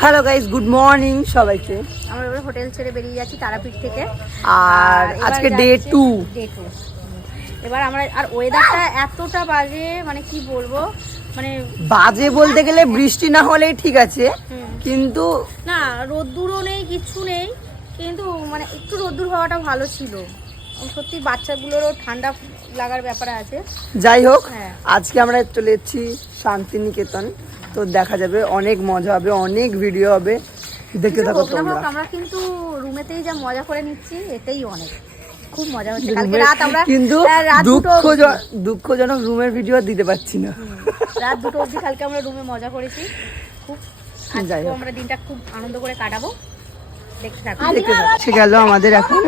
Hello guys, good morning সবাইকে। আমরা এবার হোটেল ছেড়ে বেরিয়ে যাচ্ছি তারাপীঠ থেকে। আর আজকে ডে 2। এবার আমরা আর ওয়েদারটা এতটা বাজে, মানে কি বলবো, মানে বাজে বলতে গেলে বৃষ্টি না হলেই ঠিক আছে, কিন্তু না রোদ্দুরও নেই, কিচ্ছু নেই, কিন্তু মানে একটু রোদ্দুর হওয়াটা ভালো ছিল। সত্যি বাচ্চাগুলোরও ঠান্ডা লাগার ব্যাপার আছে। যাই হোক, হ্যাঁ। আজকে আমরা চলে এসেছি শান্তিনিকেতন। তো দেখা যাবে, অনেক মজা হবে, অনেক ভিডিও হবে, দেখতে থাকো তোমরা। আমরা কিন্তু রুমেতেই যা মজা করে নিচ্ছি, এতেই অনেক খুব মজা হচ্ছে। কালকে রাত আমরা কিন্তু দুঃখজনক রুমের ভিডিও দিতে পারছি না। রাত 2টো অবধি কালকে আমরা রুমে মজা করেছি খুব। আজকে আমরা দিনটা খুব আনন্দ করে কাটাবো। দেখতে থাকো। গেল আমাদের এখন,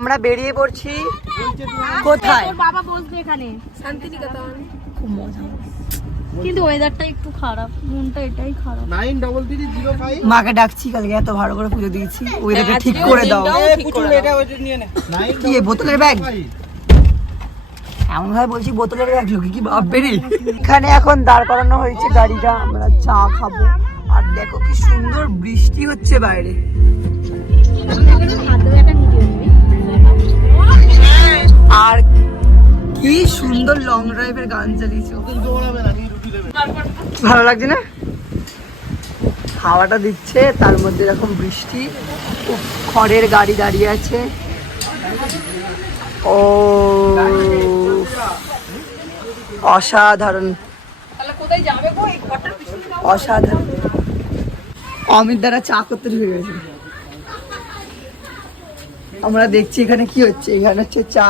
আমরা বেরিয়ে পড়ছি। কোথায়? তোর বাবা বসবে এখানে, শান্তিনিকেতন। খুব মজা, কিন্তু ওয়েদারটা একটু খারাপ, মনটা এটাই খারাপ। 93305 মাকে ডাকছি, কালকে এত ভালো করে পুজো দিয়েছি, ওয়েদারটা ঠিক করে দাও। কি বোতলের ব্যাগ? এমন ভাবে বলছি বোতলের ব্যাগ, লোকে কি ভাববে রে? এখানে এখন দাঁড় করানো হয়েছে গাড়িটা, আমরা চা খাবো। আর দেখো কি সুন্দর বৃষ্টি হচ্ছে বাইরে। আর কি সুন্দর লং ড্রাইভের গান চালিয়েছো, ভালো লাগছে না? হাওয়াটা দিচ্ছে, তার মধ্যে এরকম বৃষ্টি, খড়ের গাড়ি দাঁড়িয়ে আছে। ও অসাধারণ, অসাধারণ। অমিত দ্বারা চা করতে ঢুকে গেছে। আমরা দেখছি এখানে কি হচ্ছে। এখানে হচ্ছে চা,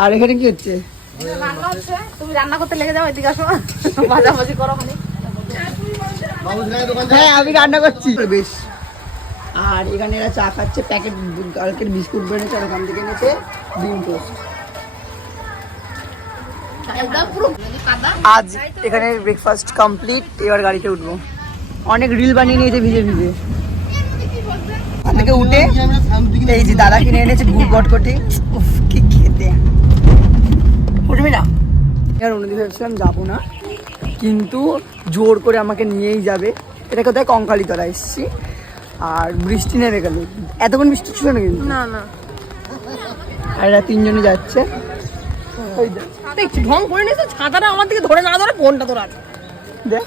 আর এখানে কি হচ্ছে? রান্না হচ্ছে। তুমি রান্না করতে লেগে যাও, এদিকে আসো, ভাজাভাজি করো। হ্যাঁ, আমি রান্না করছি বেশ। আর এখানে এরা চা খাচ্ছে, প্যাকেট কালকের বিস্কুট বেড়েছে, আর ওখান থেকে এনেছে ডিম টোস্ট। আজ এখানে ব্রেকফাস্ট কমপ্লিট, এবার গাড়িতে উঠবো। অনেক রিল বানিয়ে নিয়েছে ভিজে ভিজে। ওখান থেকে উঠে এই যে দাদা কিনে এনেছে গুড় গটকটি, উফ কি খেতে। উঠবি না? আর অন্যদিকে ভেবেছিলাম যাবো না, কিন্তু জোর করে আমাকে নিয়েই যাবে। এটা কোথায়? কঙ্কালীতলা এসেছি, আর বৃষ্টি নেমে গেল। এতক্ষণ বৃষ্টি ছিল না কিন্তু, না না। আর এরা তিনজনে যাচ্ছে। ঢং করে নিয়েছে, ছাতাটা আমার দিকে ধরে না ধরে ফোনটা তোর আর দেখ।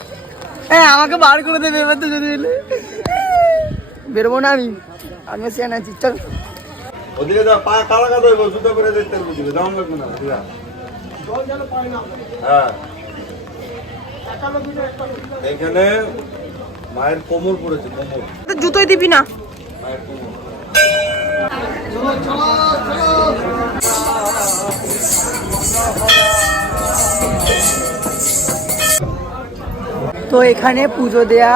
হ্যাঁ, আমাকে বার করে দেবে এবার তো, যদি বেরোবো না আমি সে না চিৎকার। ওদিকে যা পা কালা কাদা হইব, জুতো করে দেখতে বুঝিবে, দাম লাগবে না বুঝা। হ্যাঁ, এখানে মায়ের কোমর পড়েছে, কোমর। জুতোই দিবি না? মায়ের কোমর। তো এখানে পুজো দেয়া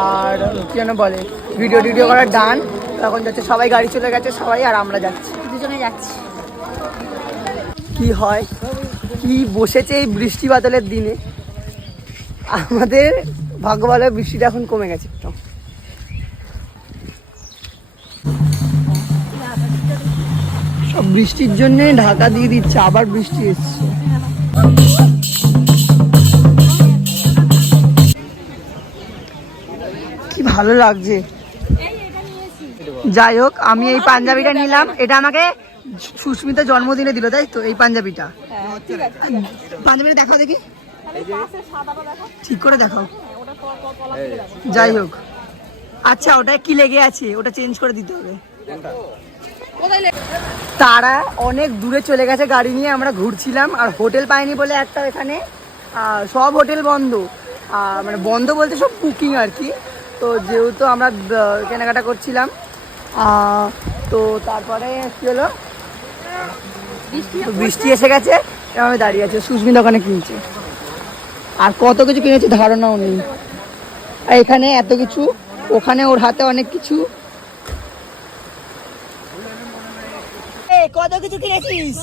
আর কি যেন বলে, ভিডিও করার ডান। তখন যাচ্ছে সবাই, গাড়ি চলে গেছে সবাই, আর আমরা যাচ্ছি, দুজনে যাচ্ছি। কি হয় কি বসেছে এই বৃষ্টি বাদলের দিনে। আমাদের ভাগ্য ভালো, বৃষ্টিটা এখন কমে গেছে একটু। সব বৃষ্টির জন্য ঢাকা দিয়ে দিচ্ছে, আবার বৃষ্টি এসছে। কি ভালো লাগছে। যাই হোক, আমি এই পাঞ্জাবিটা নিলাম। এটা আমাকে সুস্মিতা জন্মদিনে দিল, তাই তো? এই পাঞ্জাবিটা, পাঞ্জাবিটা দেখাও দেখি, ঠিক করে দেখাও। যাই হোক, আচ্ছা ওটায় কি লেগে আছে, ওটা চেঞ্জ করে দিতে হবে। তারা অনেক দূরে চলে গেছে গাড়ি নিয়ে, আমরা ঘুরছিলাম, আর হোটেল পাইনি বলে একটা এখানে সব হোটেল বন্ধ। মানে বন্ধ বলতে সব বুকিং আর কি। তো যেহেতু আমরা কেনাকাটা করছিলাম, তো তারপরে কি হলো, বৃষ্টি এসে গেছে, আমি দাঁড়িয়ে আছে। সুস্মিতা ওখানে কিনছে, আর কত কিছু কিনেছে ধারণাও নেই। আর এখানে এত কিছু, ওখানে ওর হাতে অনেক কিছু। কত কিছু কিনেছিস,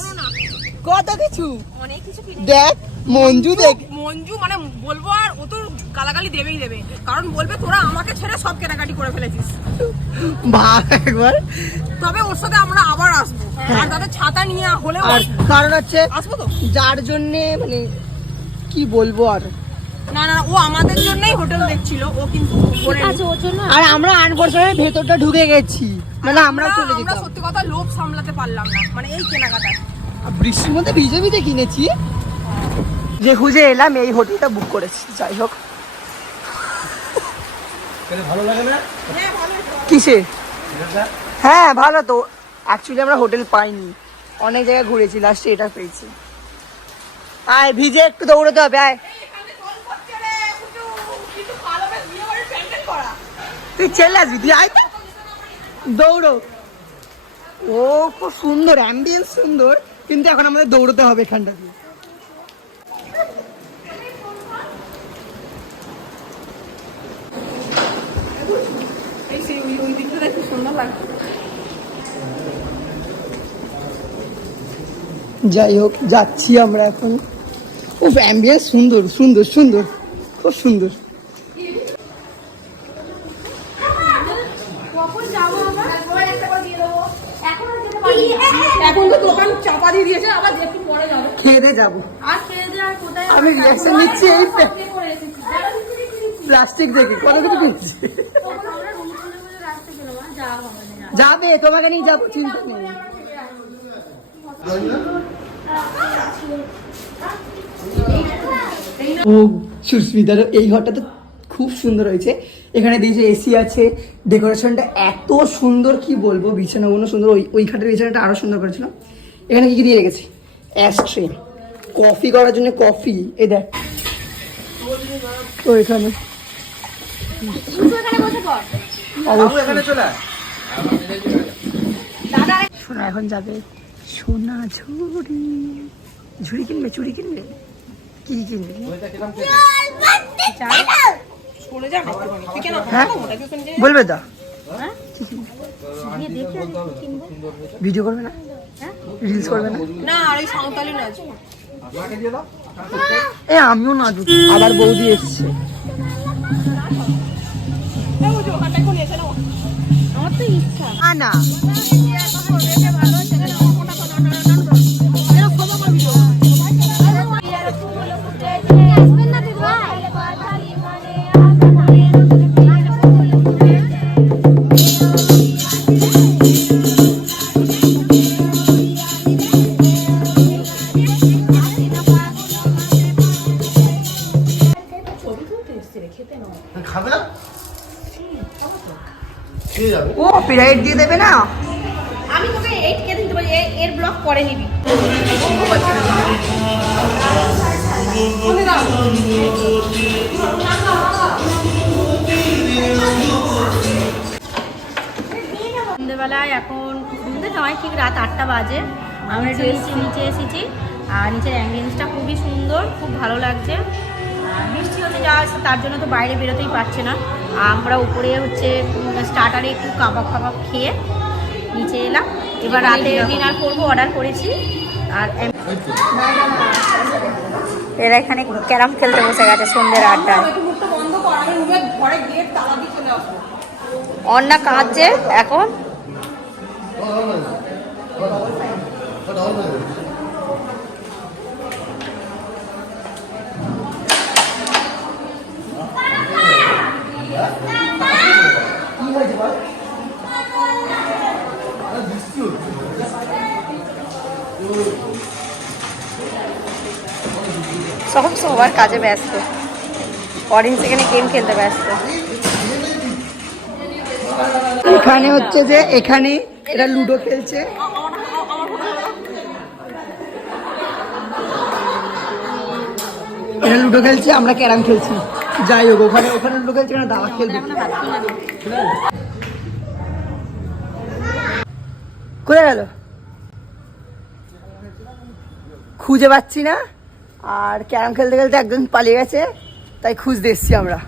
কত কিছু, অনেক কিছু দেখ মঞ্জু, দেখ মঞ্জু, মানে বলবো আর ও তো গালাগালি দেবেই দেবে, কারণ বলবে তোরা আমাকে ছেড়ে সব কেনাকাটি করে ফেলেছিস। ভাব একবার, তবে ওর সাথে আমরা আবার আসবো, আর তাদের ছাতা নিয়ে হলেও আর কারণ হচ্ছে আসবো তো, যার জন্যে মানে কি বলবো আর, না না ও আমাদের জন্যই হোটেল দেখছিল, ও কিন্তু ঠিক আছে ওর জন্য আর আমরা আনফরচুনেটলি ভেতরটা ঢুকে গেছি, মানে আমরা চলে আমরা যেতাম। সত্যি কথা লোভ সামলাতে পারলাম না, মানে এই কেনাকাটা। আর বৃষ্টির মধ্যে ভিজে ভিজে কিনেছি, যে খুঁজে এলাম এই হোটেলটা বুক করেছি। যাই হোক, ভালো লাগে না? কিসে? হ্যাঁ ভালো তো। অ্যাকচুয়ালি আমরা হোটেল পাইনি, অনেক জায়গায় ঘুরেছি, লাস্টে এটা পেয়েছি। আয় ভিজে একটু দৌড়তে হবে, আয়। তুই চলে আসবি, তুই আয় তো, দৌড়ো। ও খুব সুন্দর, অ্যাম্বিয়েন্স সুন্দর, কিন্তু এখন আমাদের দৌড়তে হবে এখানটা দিয়ে। এই সেই ওই দিকটা দেখতে সুন্দর লাগছে। যাই হোক, যাচ্ছি আমরা এখন। ও অ্যাম্বিয়েন্স সুন্দর সুন্দর সুন্দর, খুব সুন্দর। কখন যাবো আমরা? একটা করে দিয়ে দেবো। এখন আর যেতে পারি না। এখন তো দোকান চাপা দিয়ে দিয়েছে, আবার একটু পরে যাবো। খেয়ে দিয়ে যাবো। আর খেয়ে দিয়ে আর কোথায় আমি রিয়াকশন নিচ্ছি এই সবকে করে এসেছি। প্লাস্টিক দেখে কত কিছু দিচ্ছি। তখন আমরা রুম খুলে খুলে রাখতে গেলাম, আর যাওয়া হবে না। যাবে, তোমাকে নিয়ে যাবো, চিন্তা নেই। ও সুস্মিতার এই ঘরটা তো খুব সুন্দর হয়েছে। এখানে দিয়েছে এসি আছে, ডেকোরেশনটা এত সুন্দর কি বলবো, বিছানাগুলো সুন্দর। ওই খাটের বিছানাটা আরো সুন্দর করেছিল। এখানে কি কি দিয়ে রেখেছি? অ্যাশট্রে, কফি করার জন্য কফি, এই দেখ। তো এখানে তুই এখানে বসে পড়। এখানে চলে আয়। দাদা সোনা এখন যাবে সোনা ঝুড়ি। ঝুড়ি কিনবে, চুড়ি কিনবে, কি কিনবে? সরে যা না একটুখানি। তুই কেন হ্যাঁ ওটাকে ওখানে যে বলবে তো, গিয়ে দেখে আগে কি কিনবো। ভিডিও করবে না, রিলস করবে না? না, আর ওই সাঁওতালি নাচ। এ আমিও না, আবার বৌদি এসছে। এই ওই যে ওখানটায় কোন এসে না। আমার তো ইচ্ছা। না আসবেন না দিদি ভাই? খাবে না? খেয়ে যাবে। ও পিরাইড দিয়ে দেবে না? আমি তোকে 8K দিতে পারি, এর ব্লক পরে নিবি। সন্ধ্যেবেলায় এখন সন্ধ্যে নয়, ঠিক রাত 8টা বাজে। আমরা একটু নিচে এসেছি, আর নিচের অ্যাম্বিয়েন্সটা খুবই সুন্দর, খুব ভালো লাগছে। আর বৃষ্টি হতে যাওয়া আসছে, তার জন্য তো বাইরে বেরোতেই পারছে না। আমরা উপরে হচ্ছে স্টার্টারে একটু কাবাব ফাবাব খেয়ে নিচে এলাম। এবার রাতে ডিনার করবো, অর্ডার করেছি। আর এরা এখানে ক্যারাম খেলতে বসে গেছে সন্ধ্যের আড্ডায়। মুখটা বন্ধ কর, আমি রুমে ঘরে গিয়ে তালা দিয়ে চলে আসবো। অন্না কাঁদছে এখন। সব সবার কাজে ব্যস্ত, অডিয়েন্স এখানে গেম খেলতে ব্যস্ত। এখানে হচ্ছে যে এখানে এরা লুডো খেলছে, এরা লুডো খেলছে, আমরা ক্যারাম খেলছি। যাই হোক, ওখানে ওখানে লুডো খেলছে, এখানে দাবা খেলবে। কোথায় গেল খুঁজে পাচ্ছি না। আর ক্যারাম খেলতে খেলতে একজন পালিয়ে গেছে, তাই খুঁজতে এসছি আমরা।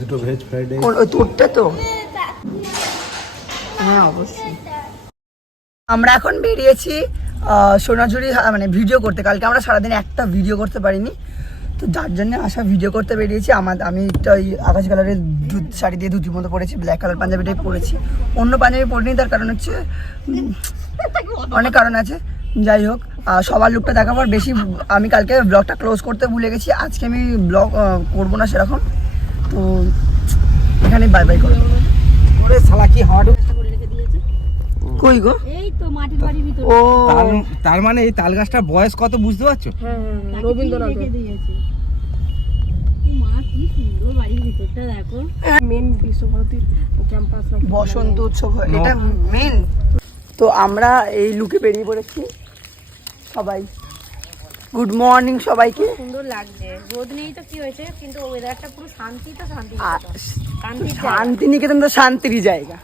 দুটো ভেজ ফ্রাইড রাইস। ওই তোরটা তো, হ্যাঁ অবশ্যই। আমরা এখন বেরিয়েছি সোনাঝুরি, মানে ভিডিও করতে। কালকে আমরা সারাদিন একটা ভিডিও করতে পারিনি, তো যার জন্য আসা ভিডিও করতে বেরিয়েছি। আমি একটা ওই আকাশ কালারের শাড়ি দিয়ে ধুতির মতো পরেছি, ব্ল্যাক কালার পাঞ্জাবিটাই পরেছি, অন্য পাঞ্জাবি পরিনি। তার কারণ হচ্ছে অনেক কারণ আছে, যাই হোক সবার লুকটা দেখাবো। আর বেশি আমি কালকে ব্লগটা ক্লোজ করতে ভুলে গেছি, আজকে আমি ব্লগ করবো না সেরকম। তো এখানে বাই বাই করে দেবো। ওরে শালা কি হাওয়া কই গো? এই তো মাটির বাড়ির ভিতরে। ও তার মানে এই তাল গাছটার বয়স কত বুঝতে পারছো? রবীন্দ্রনাথ দিয়েছে। মা কি সুন্দর বাড়ির ভিতরটা দেখো। মেন বিশ্বভারতীর ক্যাম্পাস। বসন্ত উৎসব হয়, এটা মেন। তো আমরা এই লুকে বেরিয়ে পড়েছি সবাই। গুড মর্নিং সবাইকে। সুন্দর লাগছে, রোদ নেই তো কি হয়েছে, কিন্তু ওয়েদারটা পুরো শান্তি তো শান্তি। শান্তিনিকেতন তো শান্তির জায়গা।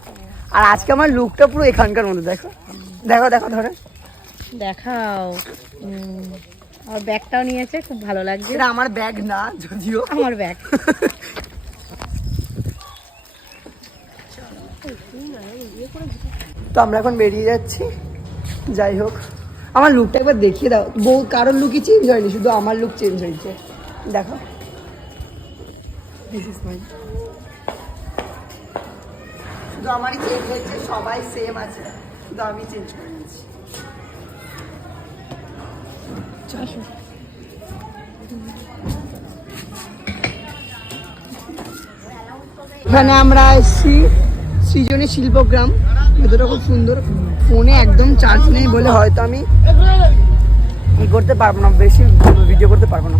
আর আজকে আমার লুকটা পুরো এখানকার মধ্যে, দেখো দেখো দেখো ধরে দেখাও। আর ব্যাগটাও নিয়েছে, খুব ভালো লাগছে। এটা আমার ব্যাগ না যদিও, আমার ব্যাগ। তো আমরা এখন বেরিয়ে যাচ্ছি। যাই হোক, আমার লুকটা একবার দেখিয়ে দাও। কারোর লুকই চেঞ্জ হয়নি, শুধু আমার লুক চেঞ্জ হয়েছে। দেখো, শুধু আমারই চেঞ্জ হয়েছে, সবাই সেম আছে, শুধু আমি চেঞ্জ করে নিয়েছি। এখানে আমরা এসেছি সৃজনী শিল্পগ্রাম। ভেতরটা খুব সুন্দর। ফোনে একদম চার্জ নেই বলে হয়তো আমি ই করতে পারবো না, বেশি ভিডিও করতে পারবো না।